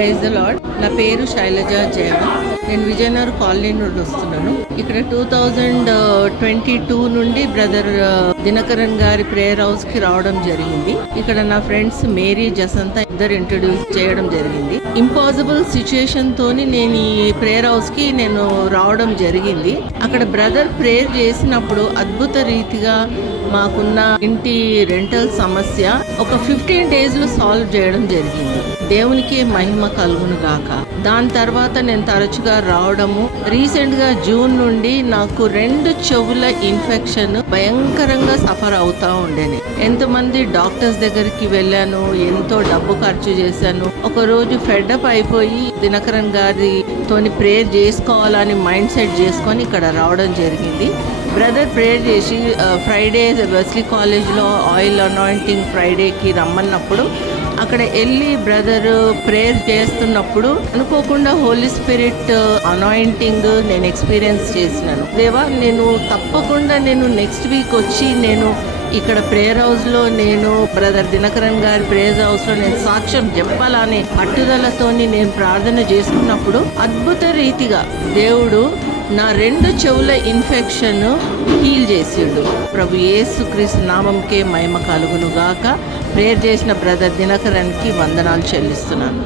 Praise the lord. నా పేరు శైలజ జయవన్. నేను విజయనగర్ కాలనీ నుండి వస్తున్నాను. ఇక్కడ 2022 నుండి బ్రదర్ దినకరన్ గారి ప్రేయర్ హౌస్ కి రావడం జరిగింది. ఇక్కడ నా ఫ్రెండ్స్ మేరీ జసంత ఇద్దరు ఇంట్రడ్యూస్ చేయడం జరిగింది. ఇంపాసిబుల్ సిచ్యుయేషన్ తోని నేను ఈ ప్రేయర్ హౌస్ కి నేను రావడం జరిగింది. అక్కడ బ్రదర్ ప్రేయర్ చేసినప్పుడు అద్భుత రీతిగా మాకున్న ఇంటి రెంటల్ సమస్య ఒక 15 days లో సాల్వ్ చేయడం జరిగింది. దేవునికి మహిమ కలుగును గాక. దాని తర్వాత నేను తరచుగా రావడము, రీసెంట్ గా జూన్ నుండి నాకు 2 చెవుల ఇన్ఫెక్షన్ భయంకరంగా సఫర్ అవుతా ఉండేది. ఎంతమంది డాక్టర్స్ దగ్గరికి వెళ్ళాను, ఎంతో డబ్బు ఖర్చు చేశాను. ఒక రోజు ఫెడ్అప్ అయిపోయి దినకరన్ గారి తోని ప్రేయర్ చేసుకోవాలని మైండ్ సెట్ చేసుకొని ఇక్కడ రావడం జరిగింది. బ్రదర్ ప్రేయర్ చేసి ఫ్రైడే వెస్లీ కాలేజ్లో ఆయిల్ అనాయింటింగ్ ఫ్రైడేకి రమ్మన్నప్పుడు అక్కడ వెళ్ళి బ్రదర్ ప్రేయర్ చేస్తున్నప్పుడు అనుకోకుండా హోలీ స్పిరిట్ అనాయింటింగ్ నేను ఎక్స్పీరియన్స్ చేసినాను. దేవా, నేను తప్పకుండా నెక్స్ట్ వీక్ వచ్చి నేను ఇక్కడ ప్రేయర్ హౌస్ లో నేను బ్రదర్ దినకరన్ గారి ప్రేయర్ హౌస్ లో నేను సాక్ష్యం చెప్పాలనే పట్టుదలతోని నేను ప్రార్థన చేసుకున్నప్పుడు అద్భుత రీతిగా దేవుడు నా 2 చెవుల ఇన్ఫెక్షన్ హీల్ చేసిండు. ప్రభు యేసుక్రీస్తు నామంకే మహిమ కలుగును గాక. ప్రేయర్ చేసిన బ్రదర్ దినకరన్కి వందనాలు చెల్లిస్తున్నాను.